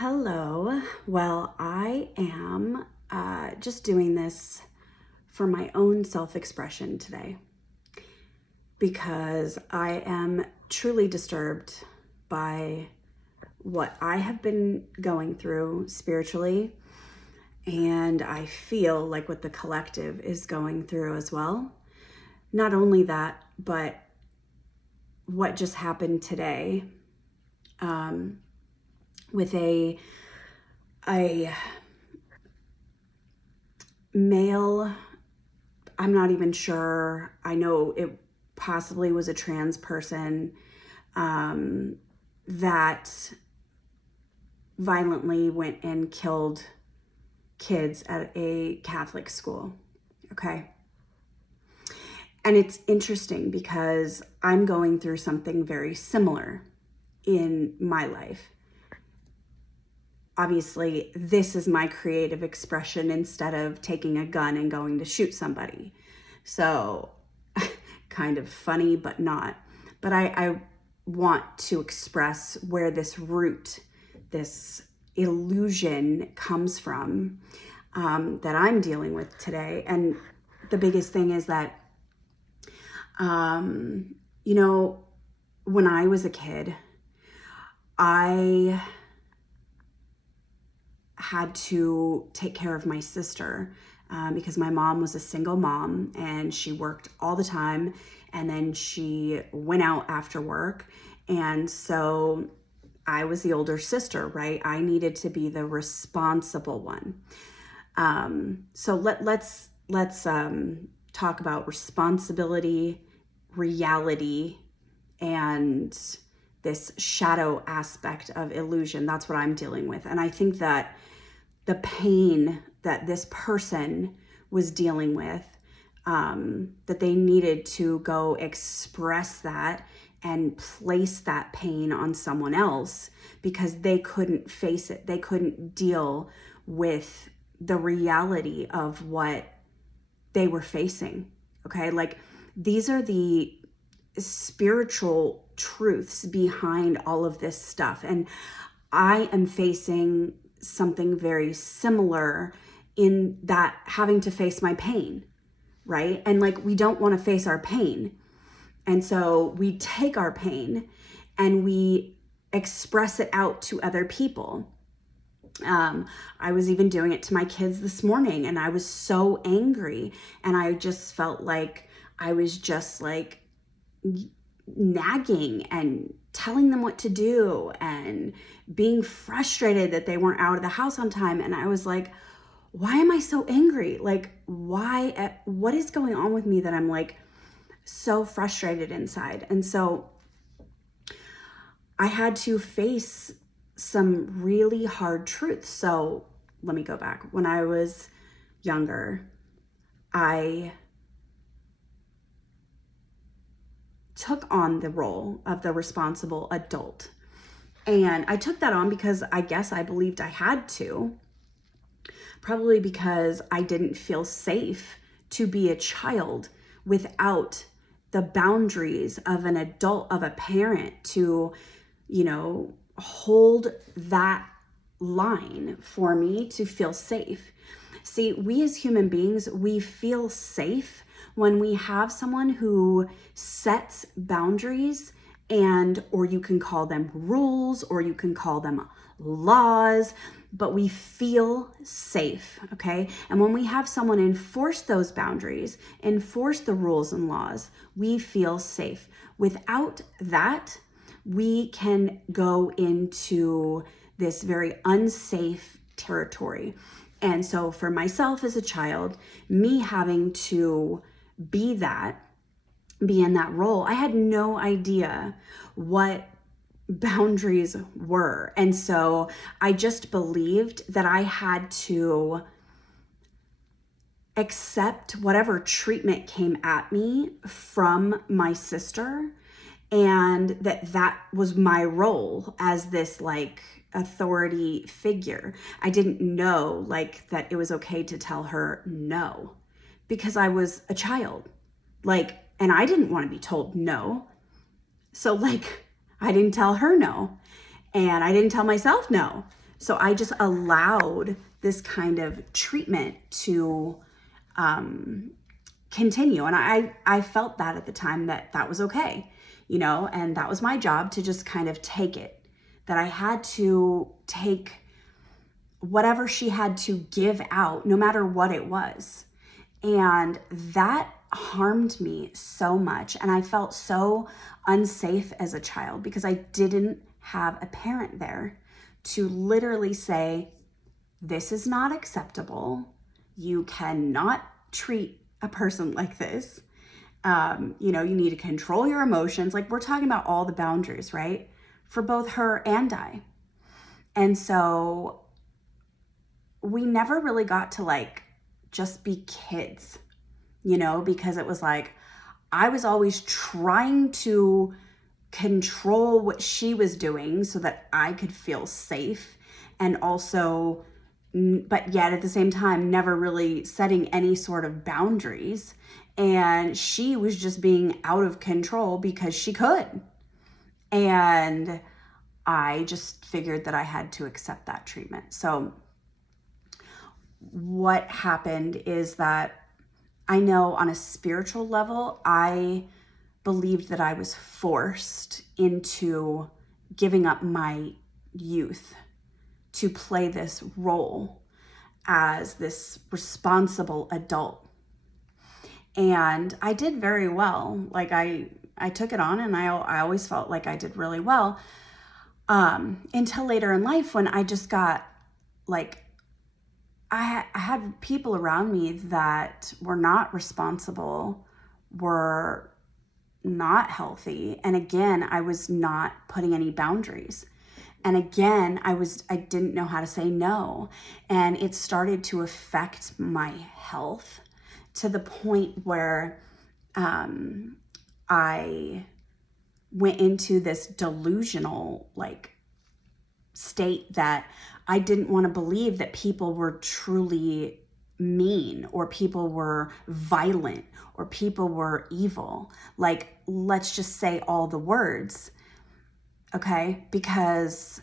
Hello. Well, I am just doing this for my own self-expression today because I am truly disturbed by what I have been going through spiritually, and I feel like what the collective is going through as well. Not only that, but what just happened today with a male, I'm not even sure. I know it possibly was a trans person that violently went and killed kids at a Catholic school. Okay. And it's interesting because I'm going through something very similar in my life. Obviously, this is my creative expression instead of taking a gun and going to shoot somebody. So kind of funny, but not. But I want to express where this root, this illusion comes from that I'm dealing with today. And the biggest thing is that, when I was a kid, I had to take care of my sister because my mom was a single mom and she worked all the time, and then she went out after work. And so I was the older sister, right? I needed to be the responsible one. So let's talk about responsibility, reality, and this shadow aspect of illusion. That's what I'm dealing with. And I think that the pain that this person was dealing with, that they needed to go express that and place that pain on someone else because they couldn't face it. They couldn't deal with the reality of what they were facing. Okay. Like, these are the spiritual truths behind all of this stuff. And I am facing something very similar in that, having to face my pain, right? And like, we don't want to face our pain. And so we take our pain and we express it out to other people. I was even doing it to my kids this morning, and I was so angry, and I just felt like I was just like nagging and telling them what to do and being frustrated that they weren't out of the house on time. And I was like, why am I so angry? Like, what is going on with me that I'm like so frustrated inside? And so I had to face some really hard truths. So let me go back. When I was younger, I took on the role of the responsible adult. And I took that on because I guess I believed I had to, probably because I didn't feel safe to be a child without the boundaries of an adult, of a parent to, hold that line for me to feel safe. See, we as human beings, we feel safe when we have someone who sets boundaries, or you can call them rules, or you can call them laws, but we feel safe, okay? And when we have someone enforce those boundaries, enforce the rules and laws, we feel safe. Without that, we can go into this very unsafe territory. And so for myself as a child, me having to be in that role, I had no idea what boundaries were. And so I just believed that I had to accept whatever treatment came at me from my sister, and that was my role as this like authority figure. I didn't know that it was okay to tell her no because I was a child, and I didn't want to be told no. So I didn't tell her no, and I didn't tell myself no, So I just allowed this kind of treatment to continue. And I felt that at the time that was okay, you know, and that was my job to just kind of take it, that I had to take whatever she had to give out, no matter what it was. And that harmed me so much. And I felt so unsafe as a child because I didn't have a parent there to literally say, this is not acceptable. You cannot treat a person like this. You know, you need to control your emotions. Like, we're talking about all the boundaries, right? For both her and I. And so we never really got to like just be kids, you know, because it was like I was always trying to control what she was doing so that I could feel safe, and also, but yet at the same time, never really setting any sort of boundaries. And she was just being out of control because she could. And I just figured that I had to accept that treatment. So what happened is that I know on a spiritual level, I believed that I was forced into giving up my youth to play this role as this responsible adult. And I did very well. Like I took it on, and I always felt like I did really well, until later in life when I just got like, I had people around me that were not responsible, were not healthy. And again, I was not putting any boundaries. And again, I didn't know how to say no. And it started to affect my health to the point where I went into this delusional like state that I didn't want to believe that people were truly mean, or people were violent, or people were evil. Like, let's just say all the words, okay? Because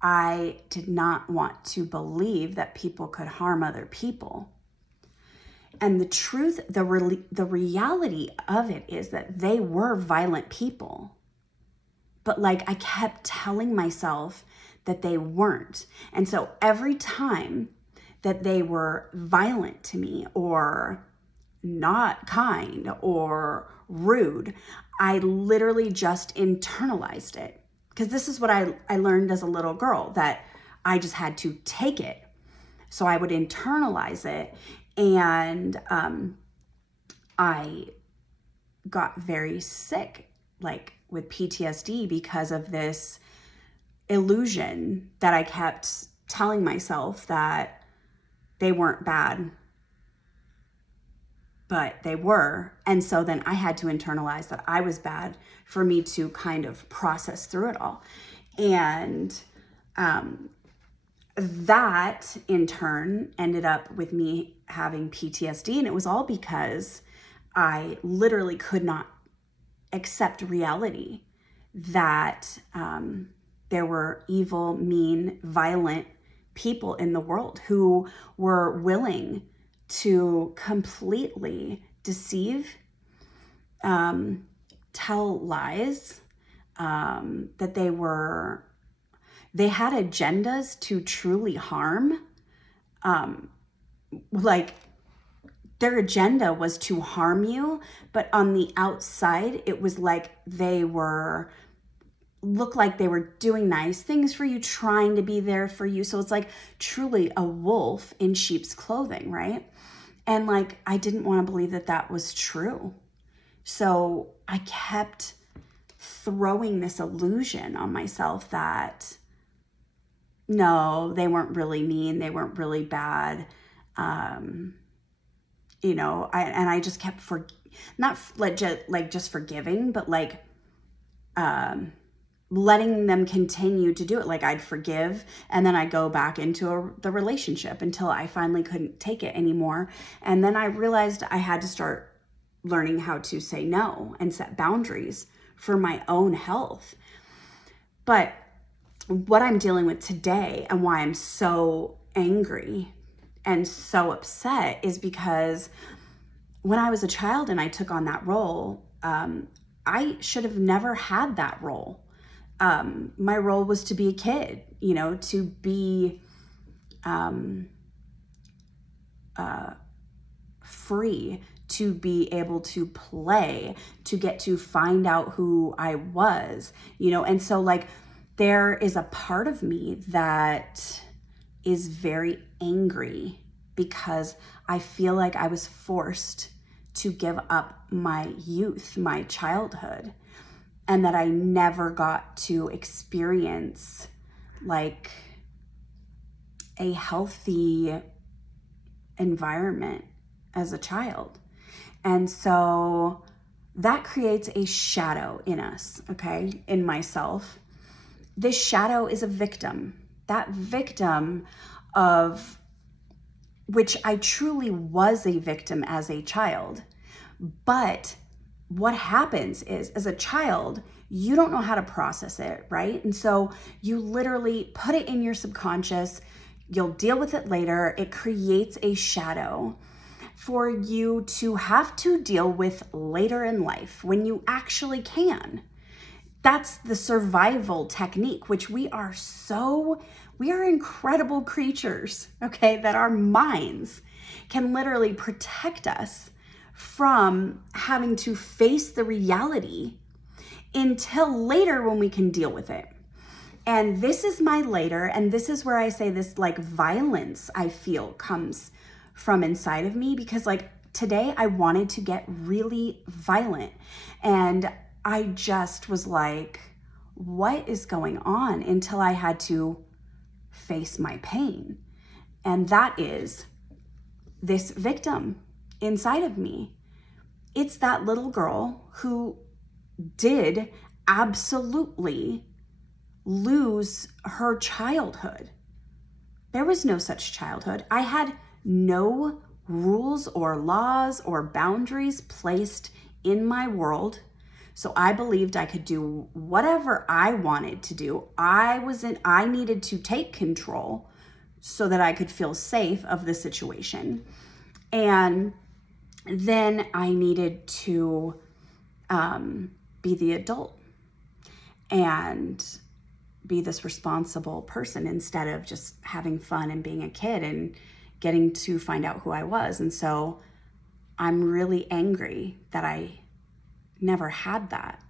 I did not want to believe that people could harm other people. And the truth, the reality of it is that they were violent people. But like, I kept telling myself that they weren't. And so every time that they were violent to me, or not kind, or rude, I literally just internalized it. Because this is what I learned as a little girl, that I just had to take it. So I would internalize it, and I got very sick, like with PTSD, because of this illusion that I kept telling myself that they weren't bad, but they were. And so then I had to internalize that I was bad for me to kind of process through it all. And that in turn ended up with me having PTSD. And it was all because I literally could not accept reality, that there were evil, mean, violent people in the world who were willing to completely deceive, tell lies, that they had agendas to truly harm. Like, their agenda was to harm you, but on the outside, it was like they looked like they were doing nice things for you, trying to be there for you. So it's like truly a wolf in sheep's clothing, right? And like, I didn't want to believe that that was true. So I kept throwing this illusion on myself that no, they weren't really mean, they weren't really bad. You know, I just kept not like just forgiving, but like letting them continue to do it. Like, I'd forgive, and then I'd go back into the relationship until I finally couldn't take it anymore. And then I realized I had to start learning how to say no and set boundaries for my own health. But what I'm dealing with today and why I'm so angry and so upset is because when I was a child and I took on that role, I should have never had that role. My role was to be a kid, to be free, to be able to play, to get to find out who I was, and so like there is a part of me that is very angry because I feel like I was forced to give up my youth, my childhood, and that I never got to experience like a healthy environment as a child. And so that creates a shadow in us, okay, in myself. This shadow is a victim, that victim of which I truly was a victim as a child. But what happens is, as a child, you don't know how to process it, right? And so you literally put it in your subconscious. You'll deal with it later. It creates a shadow for you to have to deal with later in life when you actually can. That's the survival technique, which we are incredible creatures, okay, that our minds can literally protect us from having to face the reality until later when we can deal with it. And this is my later, and this is where I say this like violence I feel comes from inside of me, because like today I wanted to get really violent, and I just was like, what is going on, until I had to face my pain. And that is this victim inside of me. It's that little girl who did absolutely lose her childhood. There was no such childhood. I had no rules or laws or boundaries placed in my world. So I believed I could do whatever I wanted to do. I needed to take control so that I could feel safe of the situation. And then I needed to be the adult and be this responsible person instead of just having fun and being a kid and getting to find out who I was. And so I'm really angry that I never had that.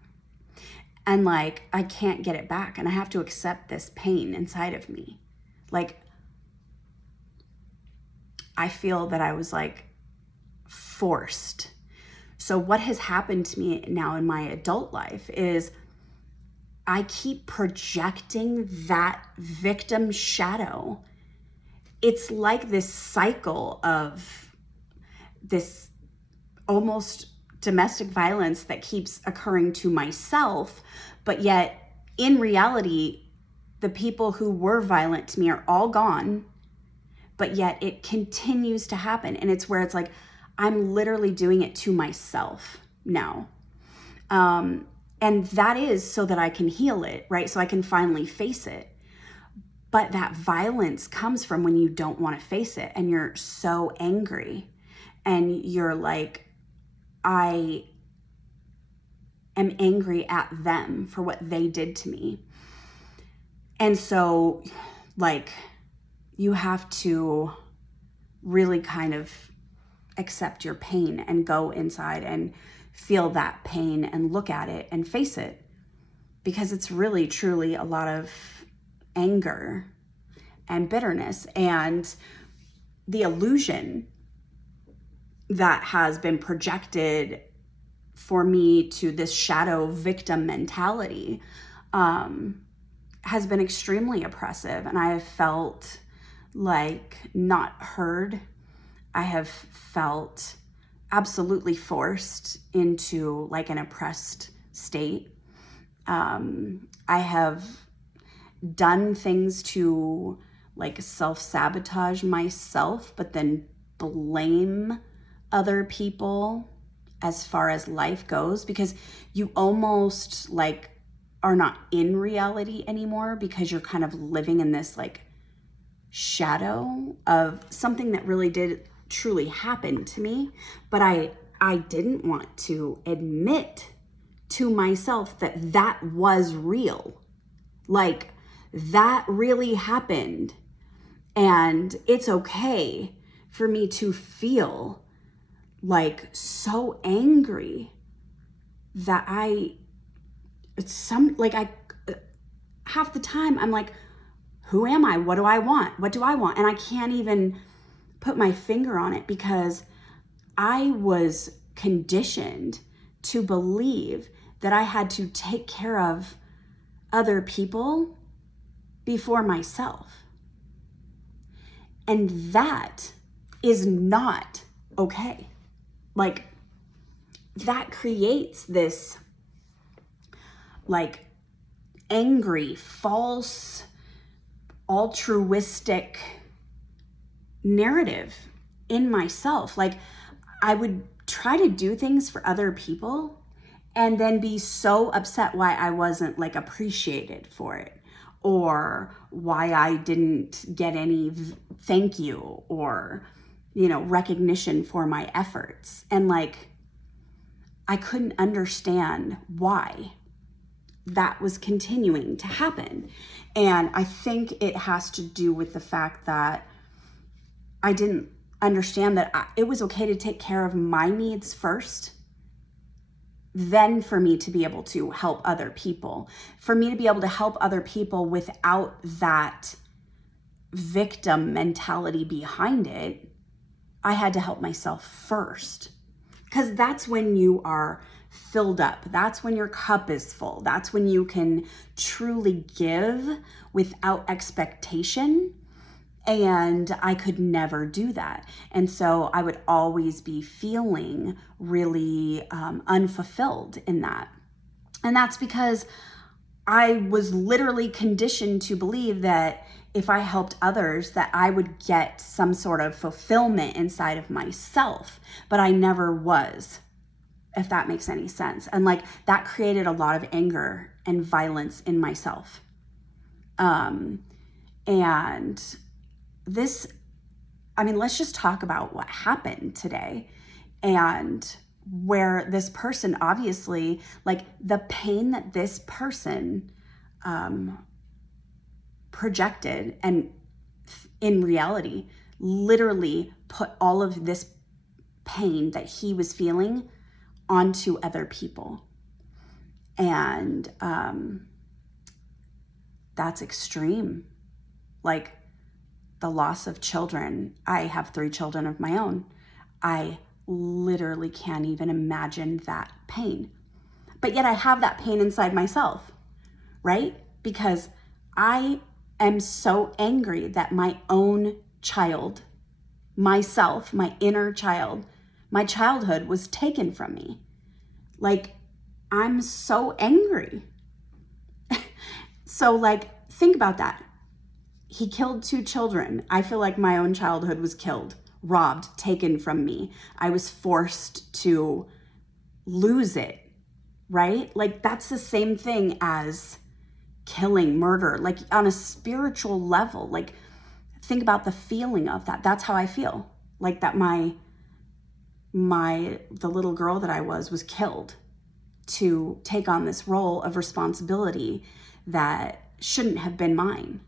And like, I can't get it back, and I have to accept this pain inside of me. Like, I feel that I was like forced. So what has happened to me now in my adult life is I keep projecting that victim shadow. It's like this cycle of this almost domestic violence that keeps occurring to myself, but yet in reality, the people who were violent to me are all gone, but yet it continues to happen. And it's where it's like, I'm literally doing it to myself now. And that is so that I can heal it, right? So I can finally face it. But that violence comes from when you don't want to face it and you're so angry and you're like, I am angry at them for what they did to me. And so like you have to really kind of accept your pain and go inside and feel that pain and look at it and face it, because it's really truly a lot of anger and bitterness and the illusion that has been projected for me to this shadow victim mentality has been extremely oppressive. And I have felt like not heard. I have felt absolutely forced into like an oppressed state. I have done things to like self-sabotage myself, but then blame other people as far as life goes, because you almost like are not in reality anymore, because you're kind of living in this like shadow of something that really did truly happen to me. But I didn't want to admit to myself that that was real. Like, that really happened. And it's okay for me to feel like so angry that half the time I'm like, who am I? What do I want? What do I want? And I can't even put my finger on it, because I was conditioned to believe that I had to take care of other people before myself. And that is not okay. Like, that creates this like angry, false, altruistic narrative in myself. Like, I would try to do things for other people and then be so upset why I wasn't like appreciated for it, or why I didn't get any thank you or, recognition for my efforts. And like, I couldn't understand why that was continuing to happen. And I think it has to do with the fact that I didn't understand that it was okay to take care of my needs first, then for me to be able to help other people, for me to be able to help other people without that victim mentality behind it. I had to help myself first, because that's when you are filled up. That's when your cup is full. That's when you can truly give without expectation. And I could never do that. And so I would always be feeling really unfulfilled in that. And that's because I was literally conditioned to believe that if I helped others, that I would get some sort of fulfillment inside of myself, but I never was, if that makes any sense. And like, that created a lot of anger and violence in myself. And this, let's just talk about what happened today, and where this person, obviously, like, the pain that this person projected, and in reality, literally put all of this pain that he was feeling onto other people. And that's extreme. Like, the loss of children. I have 3 children of my own. I literally can't even imagine that pain. But yet I have that pain inside myself, right? Because I am so angry that my own child, myself, my inner child, my childhood was taken from me. Like, I'm so angry. So like, think about that. He killed 2 children. I feel like my own childhood was killed, robbed, taken from me. I was forced to lose it, right? Like, that's the same thing as killing, murder, like on a spiritual level. Like, think about the feeling of that. That's how I feel. Like, that the little girl that I was killed to take on this role of responsibility that shouldn't have been mine.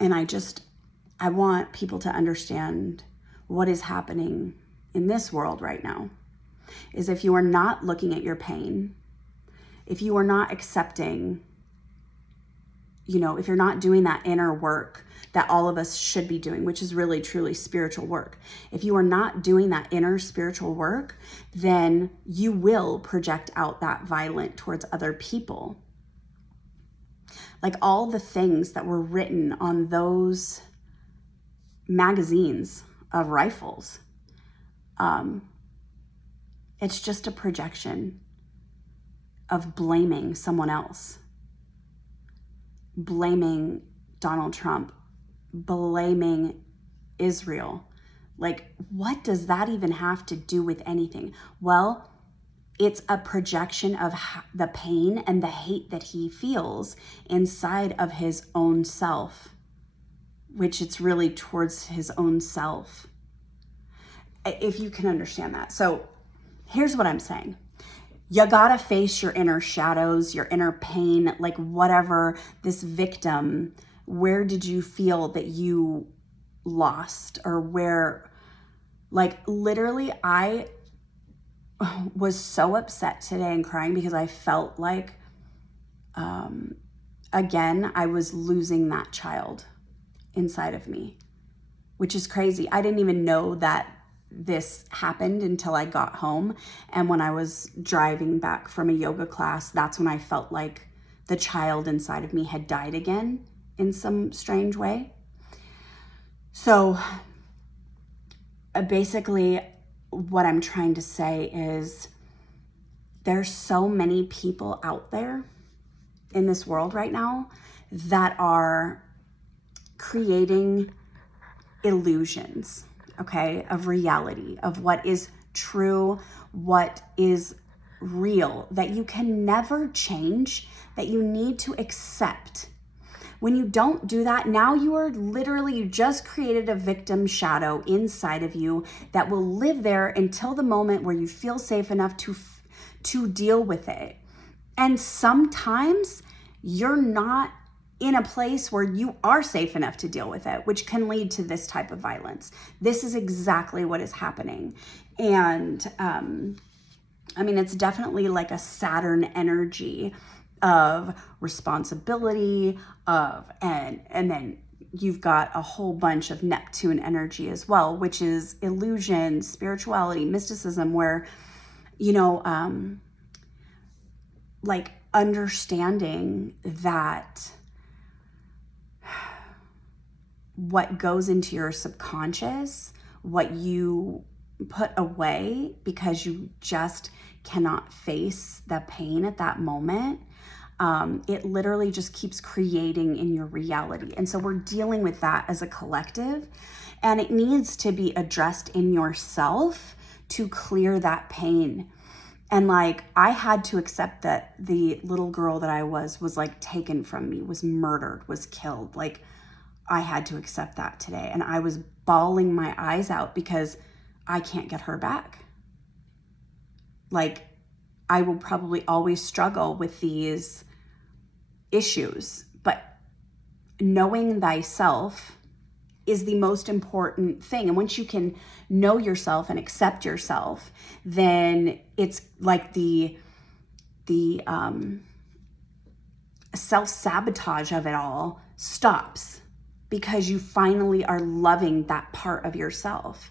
And I want people to understand what is happening in this world right now. Is if you are not looking at your pain, if you are not accepting, if you're not doing that inner work that all of us should be doing, which is really, truly spiritual work. If you are not doing that inner spiritual work, then you will project out that violence towards other people. Like, all the things that were written on those magazines of rifles, it's just a projection of blaming someone else, blaming Donald Trump, blaming Israel, Like, what does that even have to do with anything? Well, it's a projection of the pain and the hate that he feels inside of his own self, which it's really towards his own self, if you can understand that. So here's what I'm saying. You gotta face your inner shadows, your inner pain, like whatever, this victim. Where did you feel that you lost, or where, like, literally I was so upset today and crying because I felt like, again, I was losing that child inside of me, which is crazy. I didn't even know that this happened until I got home. And when I was driving back from a yoga class, that's when I felt like the child inside of me had died again in some strange way. So basically what I'm trying to say is there's so many people out there in this world right now that are creating illusions, okay, of reality, of what is true, what is real, that you can never change, that you need to accept. When you don't do that, now you just created a victim shadow inside of you that will live there until the moment where you feel safe enough to deal with it. And sometimes you're not in a place where you are safe enough to deal with it, which can lead to this type of violence. This is exactly what is happening. And I mean, it's definitely like a Saturn energy of responsibility, and then you've got a whole bunch of Neptune energy as well, which is illusion, spirituality, mysticism, where, like understanding that what goes into your subconscious, what you put away because you just cannot face the pain at that moment, it literally just keeps creating in your reality. And so we're dealing with that as a collective, and it needs to be addressed in yourself to clear that pain. And like, I had to accept that the little girl that I was like taken from me, was murdered, was killed. Like, I had to accept that today. And I was bawling my eyes out because I can't get her back. Like, I will probably always struggle with these issues, but knowing thyself is the most important thing. And once you can know yourself and accept yourself, then it's like the self-sabotage of it all stops, because you finally are loving that part of yourself.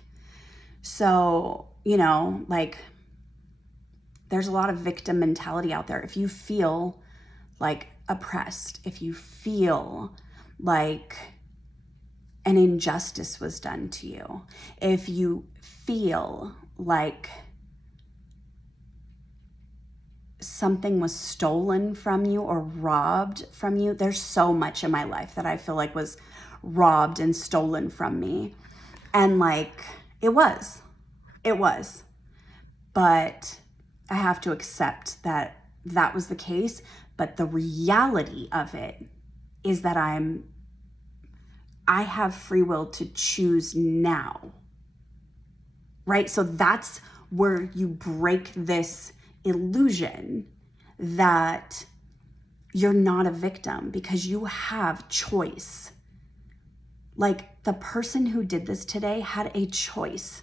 So, like, there's a lot of victim mentality out there. If you feel like oppressed, if you feel like an injustice was done to you, if you feel like something was stolen from you or robbed from you, there's so much in my life that I feel like was robbed and stolen from me. And like, it was, but I have to accept that that was the case. But the reality of it is that I have free will to choose now, right? So that's where you break this illusion that you're not a victim, because you have choice. Like, the person who did this today had a choice.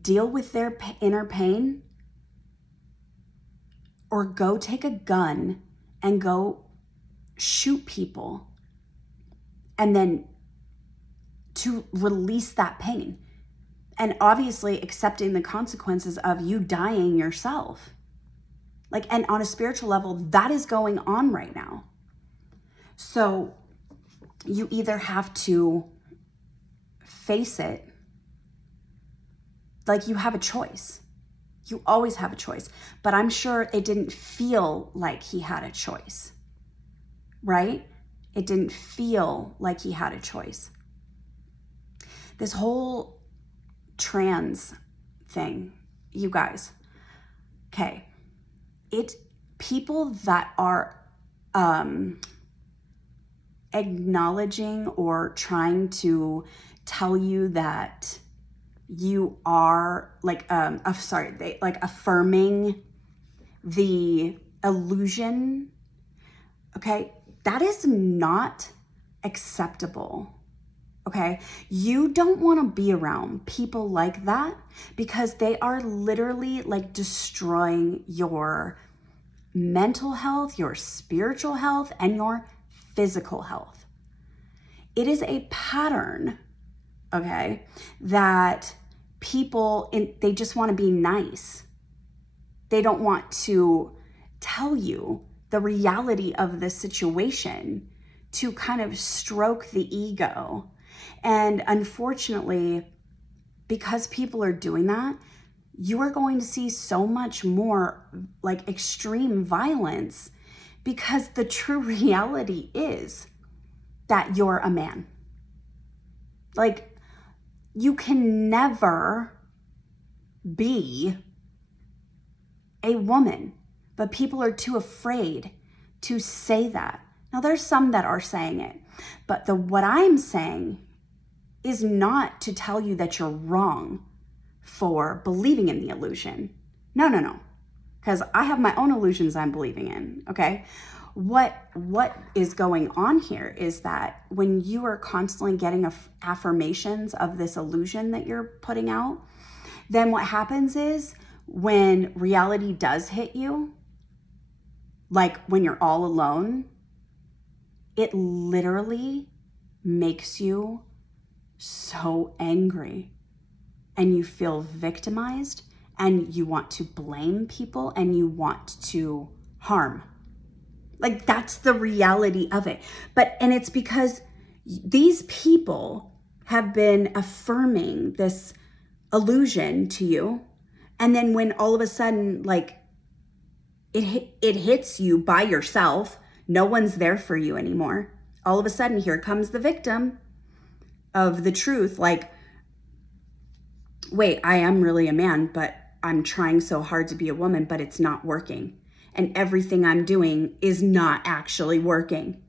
Deal with their inner pain, or go take a gun and go shoot people, and then to release that pain. And obviously accepting the consequences of you dying yourself. Like, and on a spiritual level, that is going on right now. So you either have to face it, like, you have a choice. You always have a choice. But I'm sure it didn't feel like he had a choice, right? It didn't feel like he had a choice. This whole trans thing, you guys, okay, people that are acknowledging or trying to tell you that you are like affirming the illusion, okay, that is not acceptable. Okay, you don't want to be around people like that because they are literally like destroying your mental health, your spiritual health, and your physical health. It is a pattern, okay, that they just want to be nice. They don't want to tell you the reality of the situation to kind of stroke the ego. And unfortunately, because people are doing that, you are going to see so much more like extreme violence, because the true reality is that you're a man. Like, you can never be a woman, but people are too afraid to say that. Now, there's some that are saying it, but what I'm saying is not to tell you that you're wrong for believing in the illusion. No. Because I have my own illusions I'm believing in, okay? What is going on here is that when you are constantly getting affirmations of this illusion that you're putting out, then what happens is when reality does hit you, like when you're all alone, it literally makes you so angry and you feel victimized and you want to blame people and you want to harm. Like, that's the reality of it. And it's because these people have been affirming this illusion to you. And then when all of a sudden, like, it hits you by yourself, no one's there for you anymore. All of a sudden, here comes the victim of the truth. Like, wait, I am really a man, but I'm trying so hard to be a woman, but it's not working. And everything I'm doing is not actually working.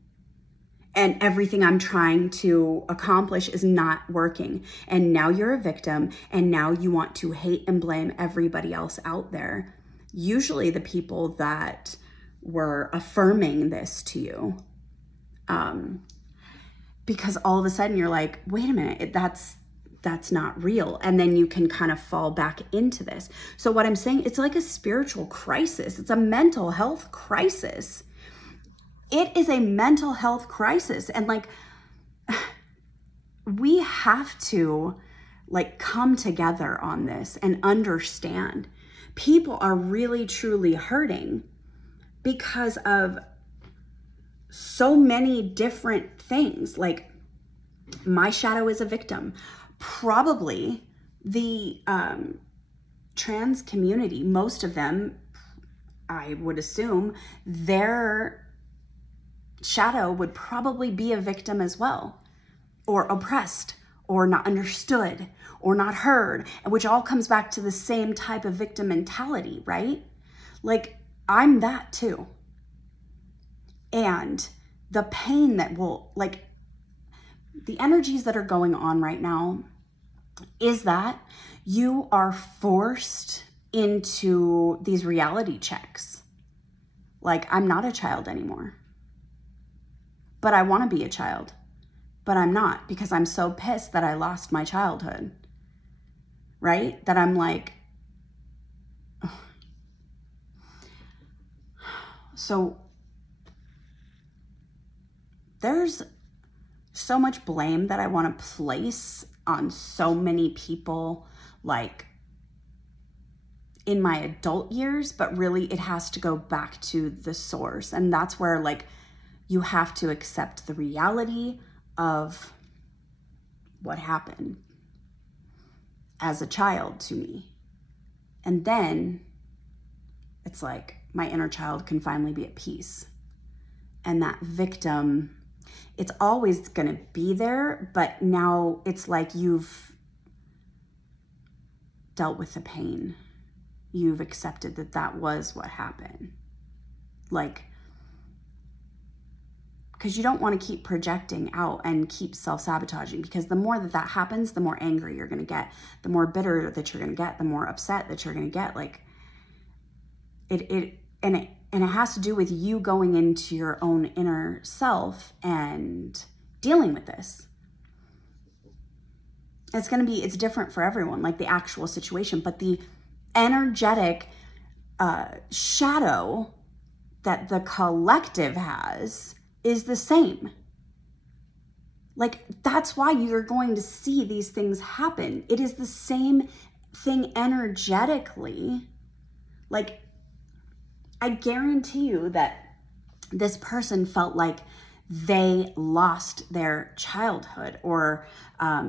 And everything I'm trying to accomplish is not working. And now you're a victim, and now you want to hate and blame everybody else out there. Usually the people that were affirming this to you. Because all of a sudden you're like, wait a minute, that's not real. And then you can kind of fall back into this. So what I'm saying, it's like a spiritual crisis. It's a mental health crisis. It is a mental health crisis. And like, we have to like come together on this and understand people are really truly hurting because of so many different things. Like, my shadow is a victim. Probably the trans community, most of them, I would assume, their shadow would probably be a victim as well, or oppressed, or not understood, or not heard, which all comes back to the same type of victim mentality, right? Like, I'm that too. And the pain that will, like, the energies that are going on right now is that you are forced into these reality checks. Like, I'm not a child anymore, but I want to be a child, but I'm not, because I'm so pissed that I lost my childhood, right? That I'm like, ugh. So there's so much blame that I want to place on so many people, like in my adult years, but really it has to go back to the source. And that's where, like, you have to accept the reality of what happened as a child to me. And then it's like my inner child can finally be at peace. And that victim It's always going to be there, but now it's like you've dealt with the pain. You've accepted that that was what happened. Like, because you don't want to keep projecting out and keep self-sabotaging, because the more that happens, the more angry you're going to get, the more bitter that you're going to get, the more upset that you're going to get. Like it has to do with you going into your own inner self and dealing with this. It's different for everyone, like the actual situation, but the energetic shadow that the collective has is the same. Like, that's why you're going to see these things happen. It is the same thing energetically. Like, I guarantee you that this person felt like they lost their childhood, or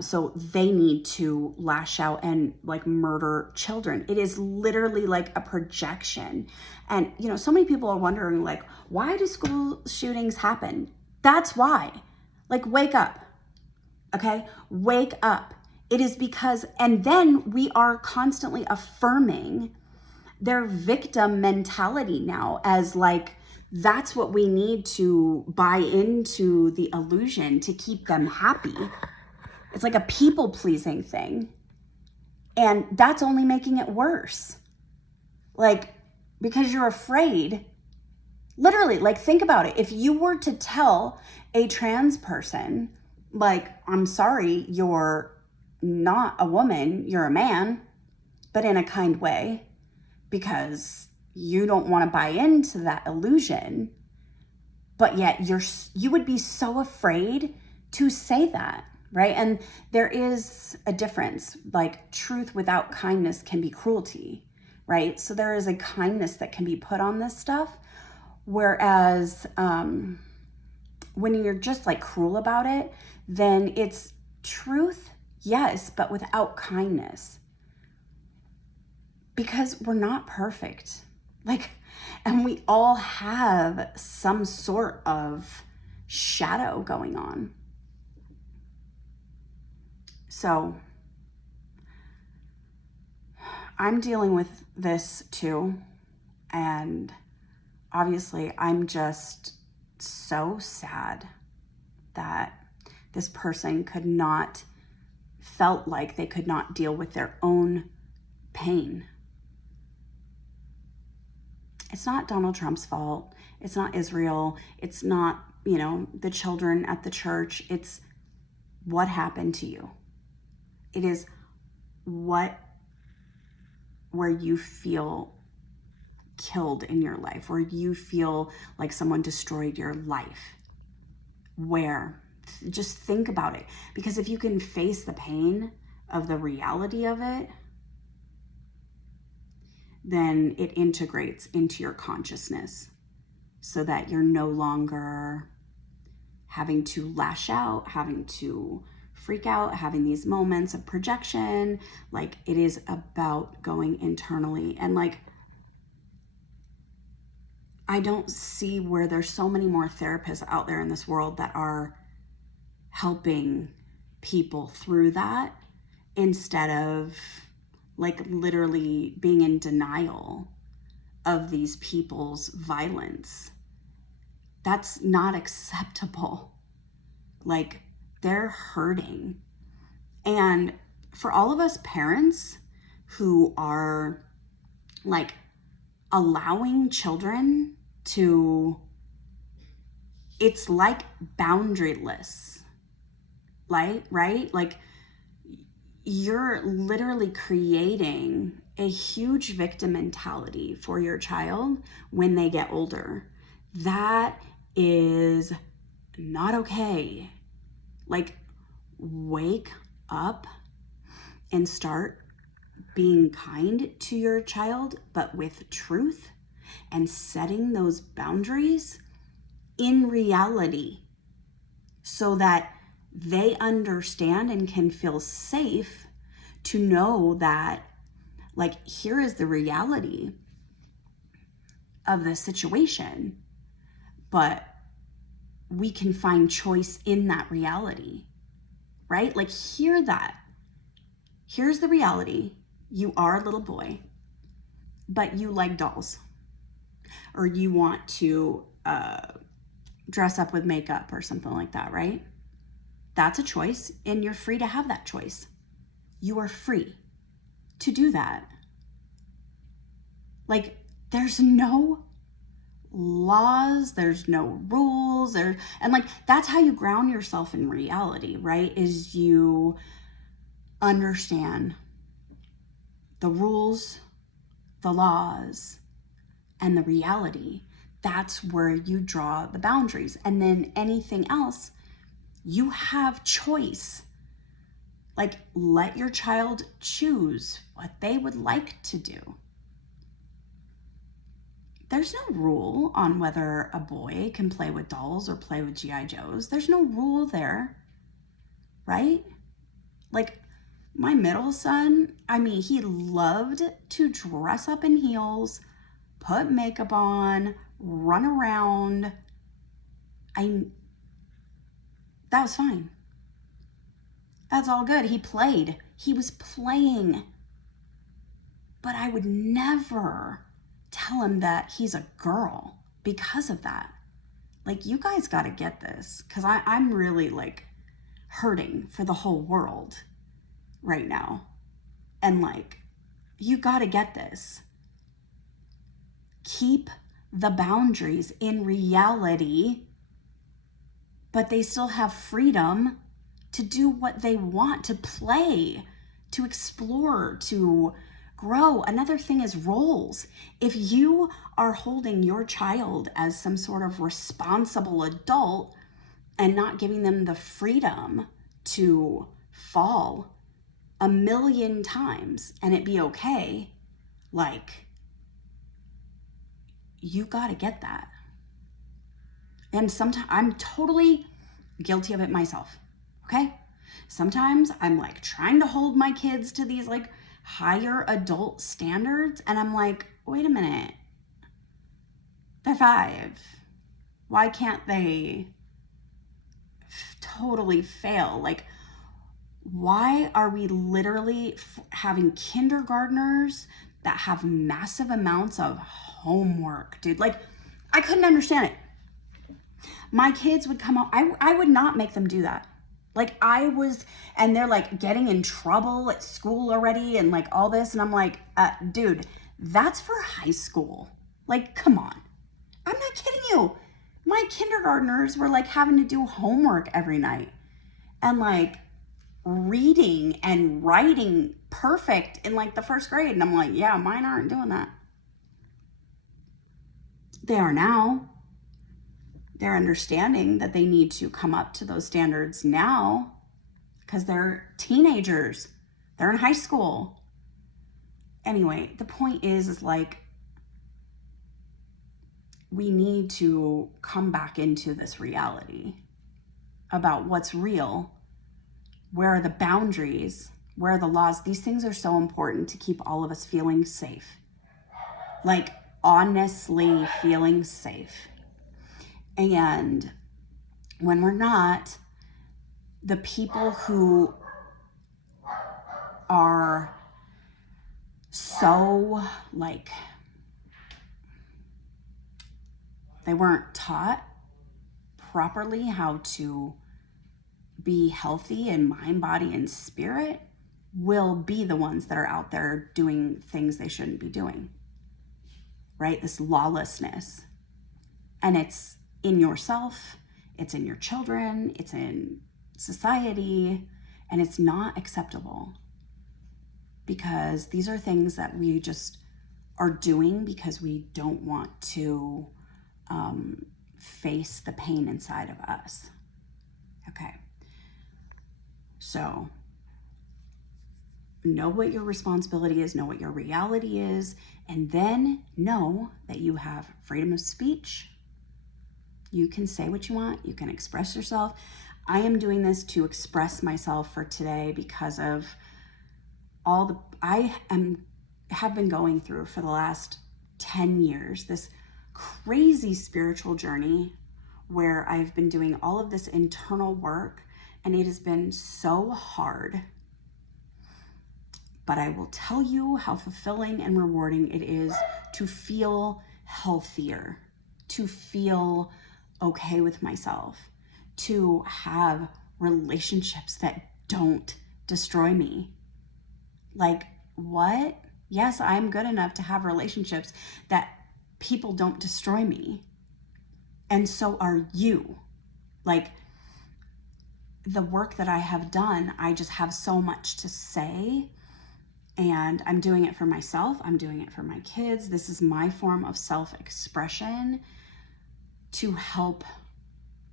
so they need to lash out and like murder children. It is literally like a projection. And so many people are wondering, like, why do school shootings happen? That's why. Like, wake up. Okay, wake up. It is because, and then we are constantly affirming their victim mentality now as like, that's what we need to buy into the illusion to keep them happy. It's like a people-pleasing thing. And that's only making it worse. Like, because you're afraid. Literally, like, think about it. If you were to tell a trans person, like, I'm sorry, you're not a woman, you're a man, but in a kind way, because you don't want to buy into that illusion, but yet you would be so afraid to say that, right? And there is a difference. Like, truth without kindness can be cruelty, right? So there is a kindness that can be put on this stuff, whereas when you're just like cruel about it, then it's truth, yes, but without kindness. Because we're not perfect. Like, and we all have some sort of shadow going on. So I'm dealing with this too. And obviously I'm just so sad that this person felt like they could not deal with their own pain. It's not Donald Trump's fault. It's not Israel. It's not, the children at the church. It's what happened to you. It is where you feel killed in your life, where you feel like someone destroyed your life. Where? Just think about it. Because if you can face the pain of the reality of it, then it integrates into your consciousness so that you're no longer having to lash out, having to freak out, having these moments of projection. Like, it is about going internally. And like, I don't see where there's so many more therapists out there in this world that are helping people through that, instead of like literally being in denial of these people's violence. That's not acceptable. Like, they're hurting. And for all of us parents who are like allowing children to, it's like boundaryless, right? Like, you're literally creating a huge victim mentality for your child when they get older. That is not okay. Like, wake up and start being kind to your child, but with truth, and setting those boundaries in reality so that they understand and can feel safe to know that, like, here is the reality of the situation, but we can find choice in that reality, right? Like, hear that. Here's the reality. You are a little boy, but you like dolls, or you want to dress up with makeup or something like that, right? That's a choice, and you're free to have that choice. You are free to do that. Like, there's no laws, there's no rules, and like, that's how you ground yourself in reality, right? Is you understand the rules, the laws, and the reality. That's where you draw the boundaries. And then anything else, you have choice. Like, let your child choose what they would like to do. There's no rule on whether a boy can play with dolls or play with G.I. Joes. There's no rule there, right? Like, my middle son, I mean, he loved to dress up in heels, put makeup on, run around. That was fine. That's all good. He played. He was playing. But I would never tell him that he's a girl because of that. Like, you guys got to get this, because I'm really like hurting for the whole world right now. And like, you got to get this. Keep the boundaries in reality, but they still have freedom to do what they want, to play, to explore, to grow. Another thing is roles. If you are holding your child as some sort of responsible adult and not giving them the freedom to fall a million times and it be okay, like, you got to get that. And sometimes I'm totally guilty of it myself. Okay? Sometimes I'm like trying to hold my kids to these like higher adult standards, and I'm like, wait a minute. They're 5. Why can't they totally fail? Like, why are we literally having kindergartners that have massive amounts of homework, dude? Like, I couldn't understand it. My kids would come out, I would not make them do that. Like, and they're like getting in trouble at school already and like all this. And I'm like, dude, that's for high school. Like, come on. I'm not kidding you. My kindergartners were like having to do homework every night and like reading and writing perfect in like the 1st grade. And I'm like, yeah, mine aren't doing that. They are now. They're understanding that they need to come up to those standards now because they're teenagers. They're in high school. Anyway, the point is like, we need to come back into this reality about what's real. Where are the boundaries? Where are the laws? These things are so important to keep all of us feeling safe. Like, honestly feeling safe. And when we're not, the people who are so like, they weren't taught properly how to be healthy in mind, body, and spirit will be the ones that are out there doing things they shouldn't be doing, right? This lawlessness. And it's in yourself, it's in your children, it's in society, and it's not acceptable. Because these are things that we just are doing because we don't want to face the pain inside of us. Okay. So, know what your responsibility is, know what your reality is, and then know that you have freedom of speech. You can say what you want, you can express yourself. I am doing this to express myself for today because of all have been going through for the last 10 years, this crazy spiritual journey where I've been doing all of this internal work, and it has been so hard. But I will tell you how fulfilling and rewarding it is to feel healthier, to feel okay with myself, to have relationships that don't destroy me. Like, what? Yes, I'm good enough to have relationships that people don't destroy me. And so are you. Like, the work that I have done, I just have so much to say. And I'm doing it for myself. I'm doing it for my kids. This is my form of self-expression to help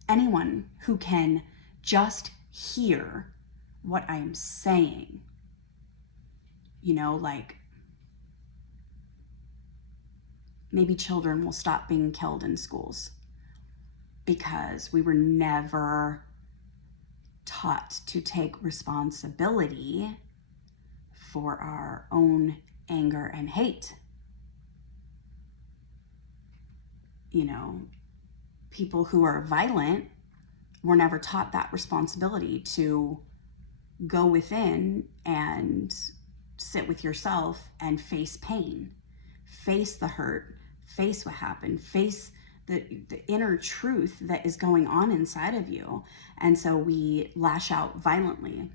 anyone who can just hear what I'm saying. You know, like, maybe children will stop being killed in schools because we were never taught to take responsibility for our own anger and hate. You know, people who are violent were never taught that responsibility to go within and sit with yourself and face pain, face the hurt, face what happened, face the inner truth that is going on inside of you. And so we lash out violently.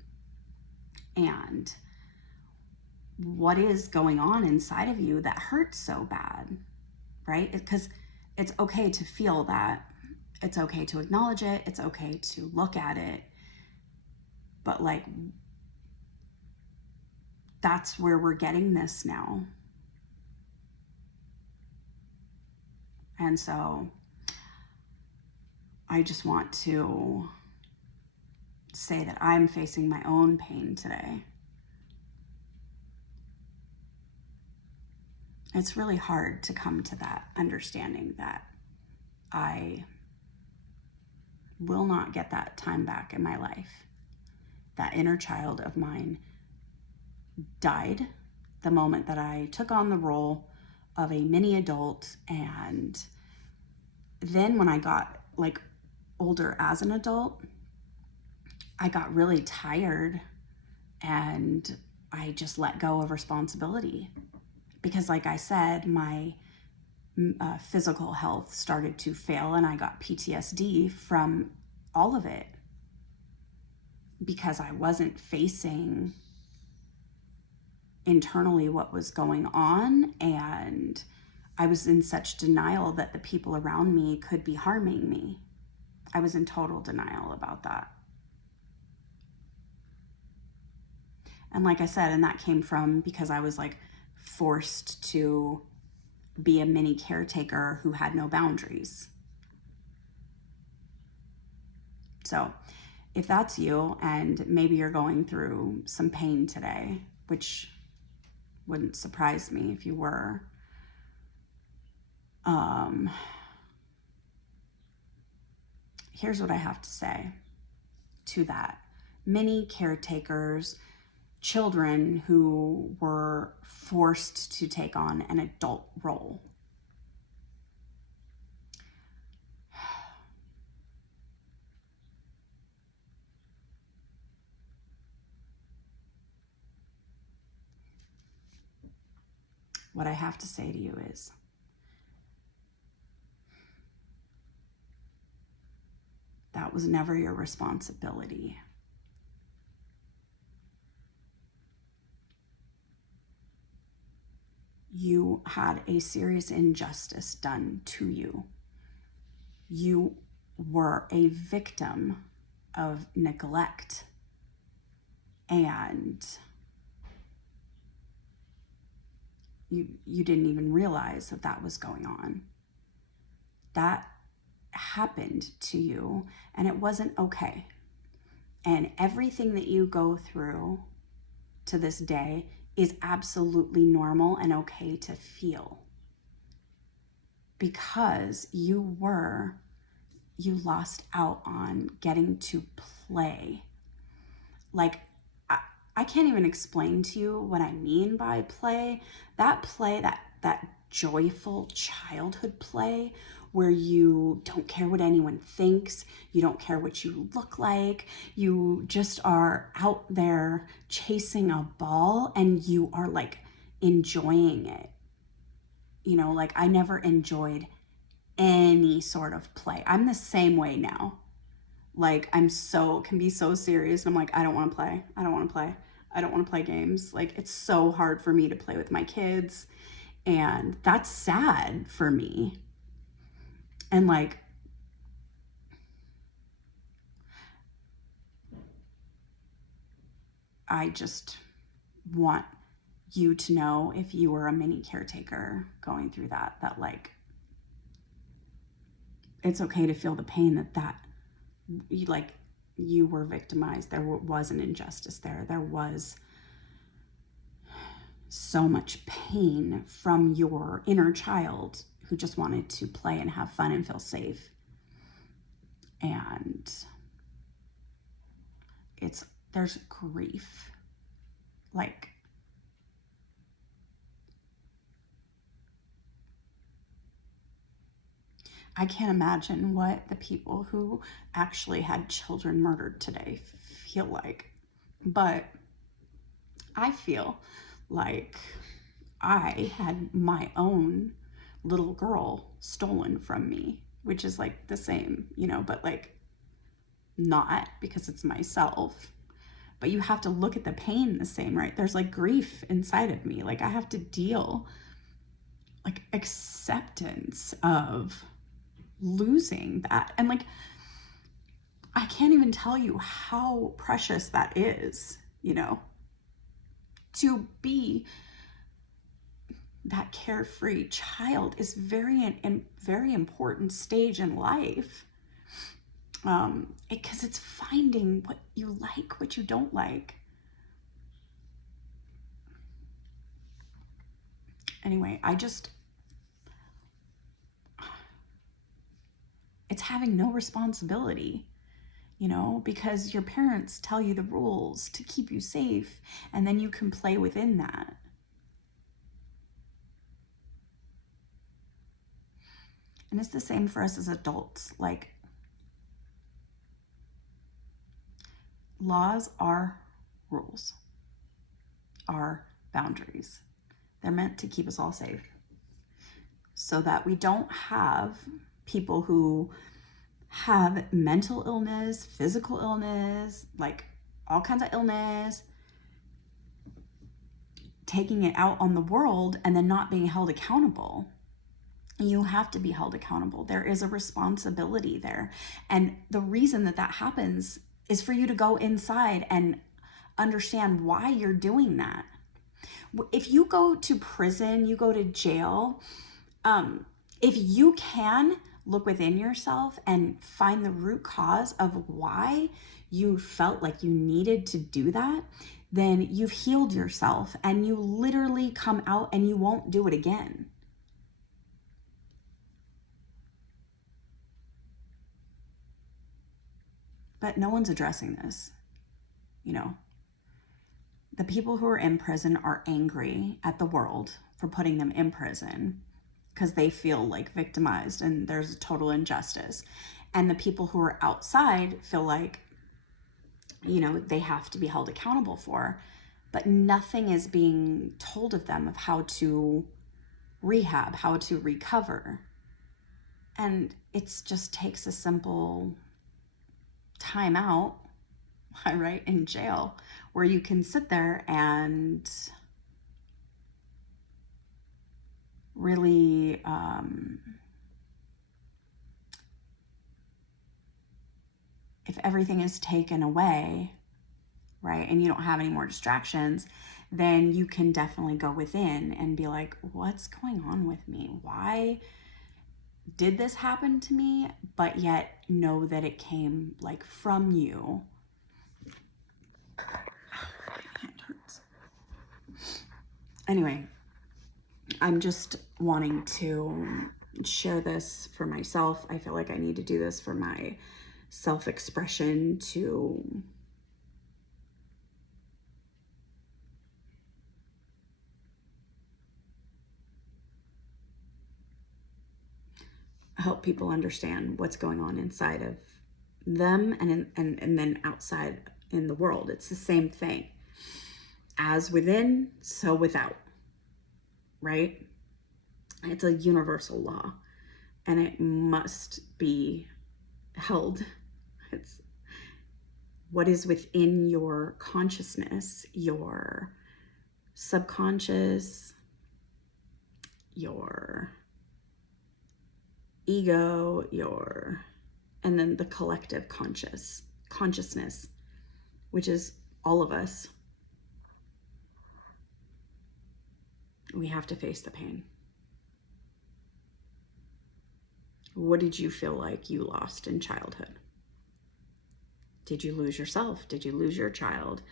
And what is going on inside of you that hurts so bad, right? Because it's okay to feel that. It's okay to acknowledge it. It's okay to look at it. But like, that's where we're getting this now. And so I just want to say that I'm facing my own pain today. It's really hard to come to that understanding that I will not get that time back in my life. That inner child of mine died the moment that I took on the role of a mini adult. And then when I got like older as an adult, I got really tired and I just let go of responsibility. Because like I said, my physical health started to fail and I got PTSD from all of it because I wasn't facing internally what was going on, and I was in such denial that the people around me could be harming me. I was in total denial about that. And like I said, and that came from because I was like forced to be a mini caretaker who had no boundaries. So if that's you and maybe you're going through some pain today, which wouldn't surprise me if you were, here's what I have to say to that. Many caretakers, children who were forced to take on an adult role. What I have to say to you is, that was never your responsibility. You had a serious injustice done to you. You were a victim of neglect, and you didn't even realize that that was going on. That happened to you, and it wasn't okay. And everything that you go through to this day is absolutely normal and okay to feel, because you lost out on getting to play. Like, I can't even explain to you what I mean by play. That play, that joyful childhood play where you don't care what anyone thinks, you don't care what you look like, you just are out there chasing a ball and you are like enjoying it. You know, like I never enjoyed any sort of play. I'm the same way now. Like can be so serious and I'm like, I don't want to play. I don't want to play. I don't want to play games. Like it's so hard for me to play with my kids. And that's sad for me. And like, I just want you to know, if you were a mini caretaker going through that like, it's okay to feel the pain that you were victimized. There was an injustice there. There was so much pain from your inner child who just wanted to play and have fun and feel safe. And there's grief. Like, I can't imagine what the people who actually had children murdered today feel like. But I feel like I had my own little girl stolen from me, which is like the same, you know, but like not, because it's myself. But you have to look at the pain the same, right? There's like grief inside of me. Like I have to deal, like acceptance of losing that. And like, I can't even tell you how precious that is, you know, to be that carefree child is very important stage in life. Because it's finding what you like, what you don't like. Anyway, it's having no responsibility, you know, because your parents tell you the rules to keep you safe, and then you can play within that. And it's the same for us as adults. Like, laws are rules, are boundaries. They're meant to keep us all safe so that we don't have people who have mental illness, physical illness, like all kinds of illness, taking it out on the world and then not being held accountable. You have to be held accountable. There is a responsibility there. And the reason that happens is for you to go inside and understand why you're doing that. If you go to prison, you go to jail, if you can look within yourself and find the root cause of why you felt like you needed to do that, then you've healed yourself and you literally come out and you won't do it again. But no one's addressing this, you know. The people who are in prison are angry at the world for putting them in prison because they feel like victimized and there's a total injustice. And the people who are outside feel like, you know, they have to be held accountable for, but nothing is being told of them of how to rehab, how to recover. And it just takes a simple time out, right, in jail, where you can sit there and really if everything is taken away, right, and you don't have any more distractions, then you can definitely go within and be like, what's going on with me? Why did this happen to me? But yet know that it came like from you. It hurts. Anyway, I'm just wanting to share this for myself. I feel like I need to do this for my self-expression, to help people understand what's going on inside of them and then outside in the world. It's the same thing. As within, so without, right? It's a universal law, and it must be held. It's what is within your consciousness, your subconscious, your ego, and then the collective consciousness, which is all of us. We have to face the pain. What did you feel like you lost in childhood? Did you lose yourself? Did you lose your child?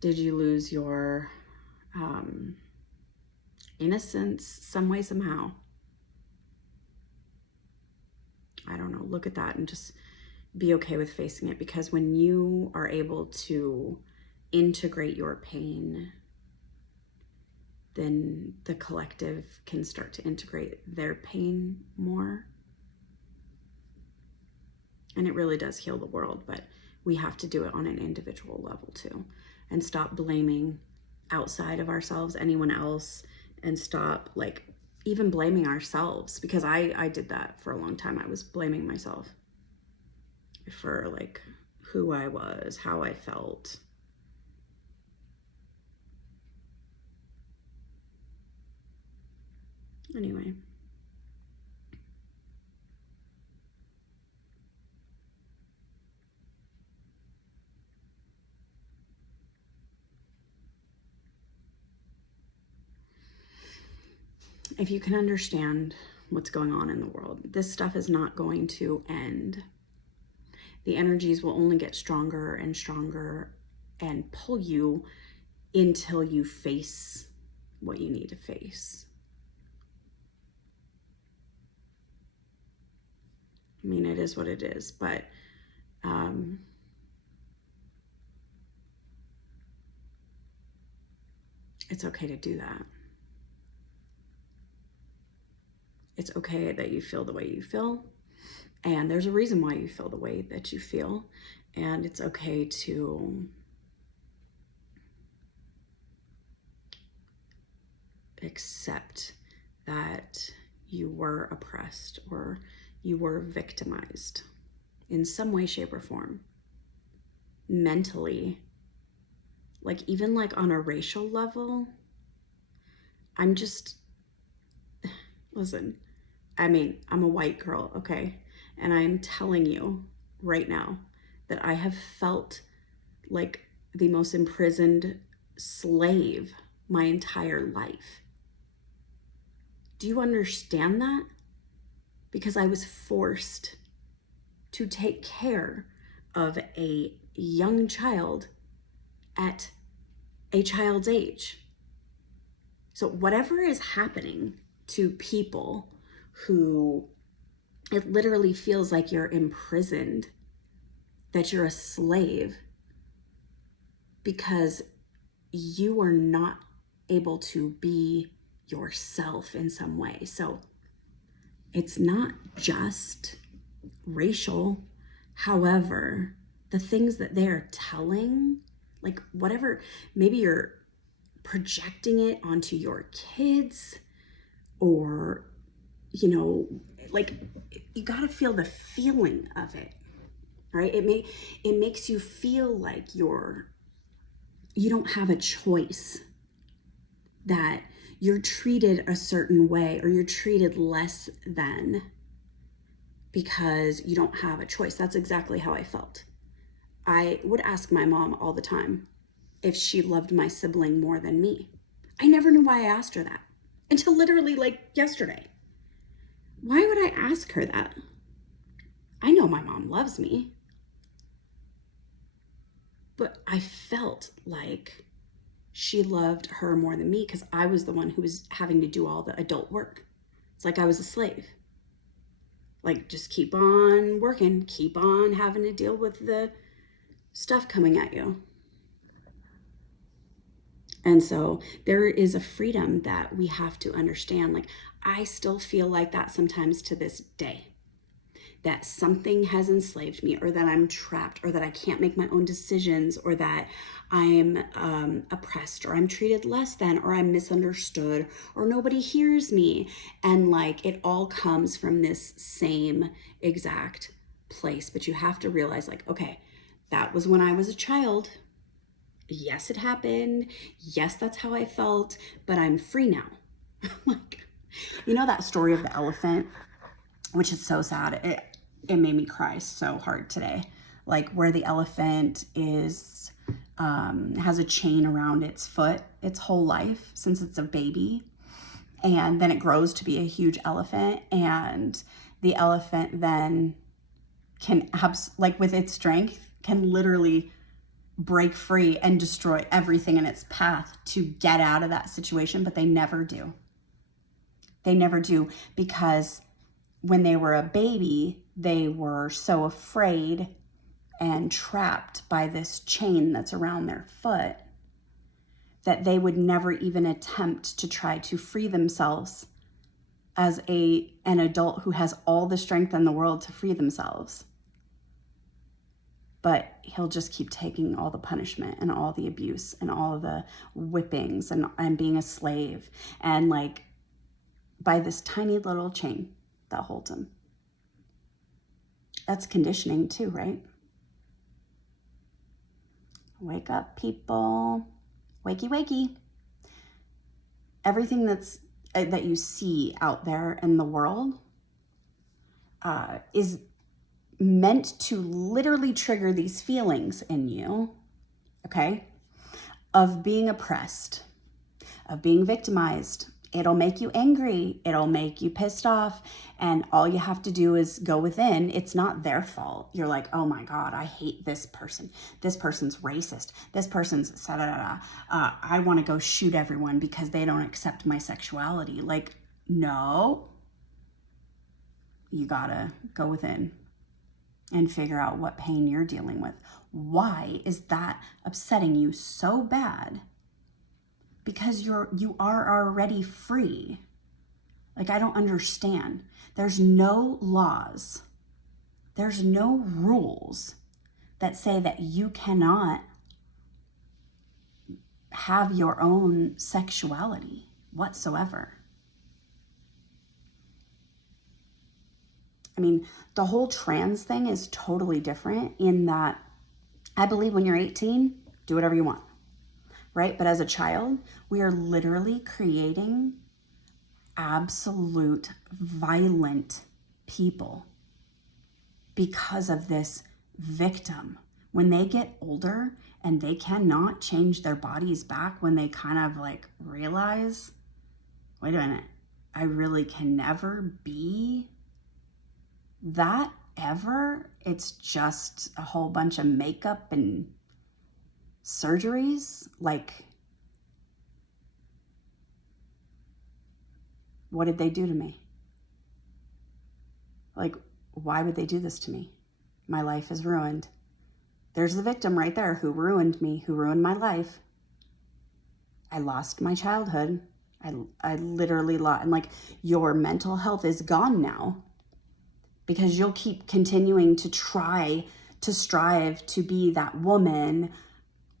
Did you lose your innocence some way, somehow? I don't know. Look at that and just be okay with facing it, because when you are able to integrate your pain, then the collective can start to integrate their pain more. And it really does heal the world, but we have to do it on an individual level too, and stop blaming outside of ourselves anyone else, and stop even blaming ourselves, because I did that for a long time. I was blaming myself for who I was, how I felt. Anyway. If you can understand what's going on in the world, this stuff is not going to end. The energies will only get stronger and stronger and pull you until you face what you need to face. I mean, it is what it is, but it's okay to do that. It's okay that you feel the way you feel, and there's a reason why you feel the way that you feel, and it's okay to accept that you were oppressed or you were victimized in some way, shape, or form. Mentally, even on a racial level, listen, I'm a white girl, okay? And I am telling you right now that I have felt like the most imprisoned slave my entire life. Do you understand that? Because I was forced to take care of a young child at a child's age. So whatever is happening to people who it literally feels like you're imprisoned, that you're a slave because you are not able to be yourself in some way. So it's not just racial. However, the things that they're telling, whatever, maybe you're projecting it onto your kids, or you got to feel the feeling of it, right? It makes you feel like you don't have a choice, that you're treated a certain way or you're treated less than because you don't have a choice. That's exactly how I felt. I would ask my mom all the time if she loved my sibling more than me. I never knew why I asked her that until literally yesterday. Why would I ask her that? I know my mom loves me, but I felt like she loved her more than me because I was the one who was having to do all the adult work. It's like I was a slave. Just keep on working, keep on having to deal with the stuff coming at you. And so there is a freedom that we have to understand. I still feel like that sometimes to this day. that something has enslaved me, or that I'm trapped, or that I can't make my own decisions, or that I'm oppressed, or I'm treated less than, or I'm misunderstood, or nobody hears me. And like, it all comes from this same exact place. But you have to realize, like, okay, that was when I was a child. Yes, it happened. Yes, that's how I felt, but I'm free now. Like, you know that story of the elephant, which is so sad. It made me cry so hard today. Like, where the elephant is has a chain around its foot its whole life since it's a baby, and then it grows to be a huge elephant, and the elephant then can have, like, with its strength, can literally break free and destroy everything in its path to get out of that situation, but they never do. They never do, because when they were a baby, they were so afraid and trapped by this chain that's around their foot that they would never even attempt to try to free themselves as an adult who has all the strength in the world to free themselves. But he'll just keep taking all the punishment and all the abuse and all the whippings and being a slave, and like, by this tiny little chain that holds him. That's conditioning too, right? Wake up, people. Wakey, wakey. Everything that you see out there in the world is meant to literally trigger these feelings in you, okay? Of being oppressed, of being victimized. It'll make you angry. It'll make you pissed off. And all you have to do is go within. It's not their fault. You're like, oh my God, I hate this person. This person's racist. This person's I want to go shoot everyone because they don't accept my sexuality. Like, no. You gotta go within and figure out what pain you're dealing with. Why is that upsetting you so bad? Because you are already free. Like, I don't understand. There's no laws. There's no rules that say that you cannot have your own sexuality whatsoever. I mean, the whole trans thing is totally different in that I believe when you're 18, do whatever you want, right? But as a child, we are literally creating absolute violent people because of this victim. When they get older and they cannot change their bodies back, when they kind of like realize, wait a minute, I really can never be that ever. It's just a whole bunch of makeup and surgeries. Like, what did they do to me? Like, why would they do this to me? My life is ruined. There's the victim right there who ruined me, who ruined my life. I lost my childhood. I literally lost, and like, your mental health is gone now because you'll keep continuing to try to strive to be that woman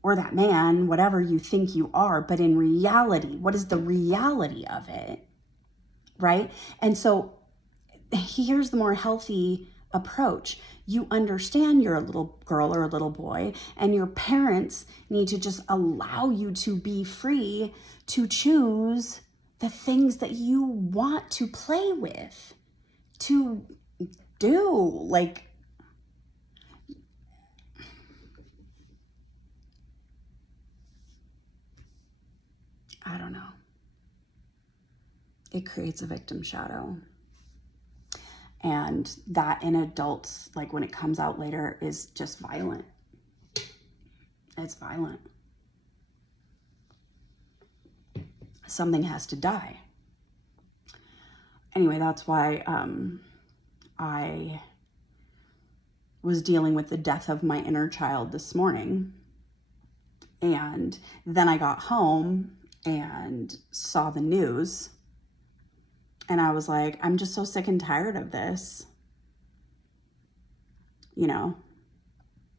or that man, whatever you think you are. But in reality, what is the reality of it? Right? And so here's the more healthy approach. You understand you're a little girl or a little boy, and your parents need to just allow you to be free to choose the things that you want to play with, to do. Like, I don't know. It creates a victim shadow. And that in adults, like when it comes out later, is just violent. It's violent. Something has to die. Anyway, that's why I was dealing with the death of my inner child this morning. And then I got home and saw the news. And I was like, I'm just so sick and tired of this. you know,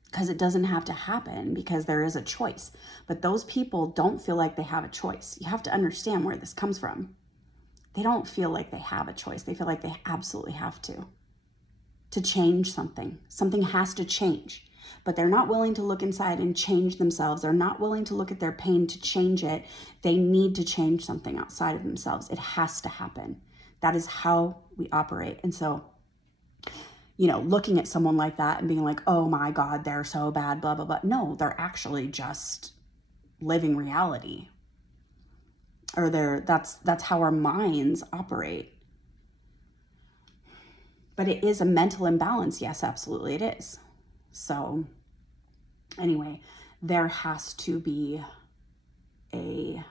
because it doesn't have to happen, because there is a choice. But those people don't feel like they have a choice. You have to understand where this comes from. They don't feel like they have a choice. They feel like they absolutely have to change something. Something has to change. But they're not willing to look inside and change themselves. They're not willing to look at their pain to change it. They need to change something outside of themselves. It has to happen. That is how we operate. And so, you know, looking at someone like that and being like, oh my God, they're so bad, blah, blah, blah. No, they're actually just living reality. Or that's how our minds operate. But it is a mental imbalance. Yes, absolutely it is. So anyway, there has to be a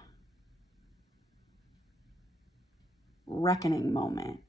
reckoning moment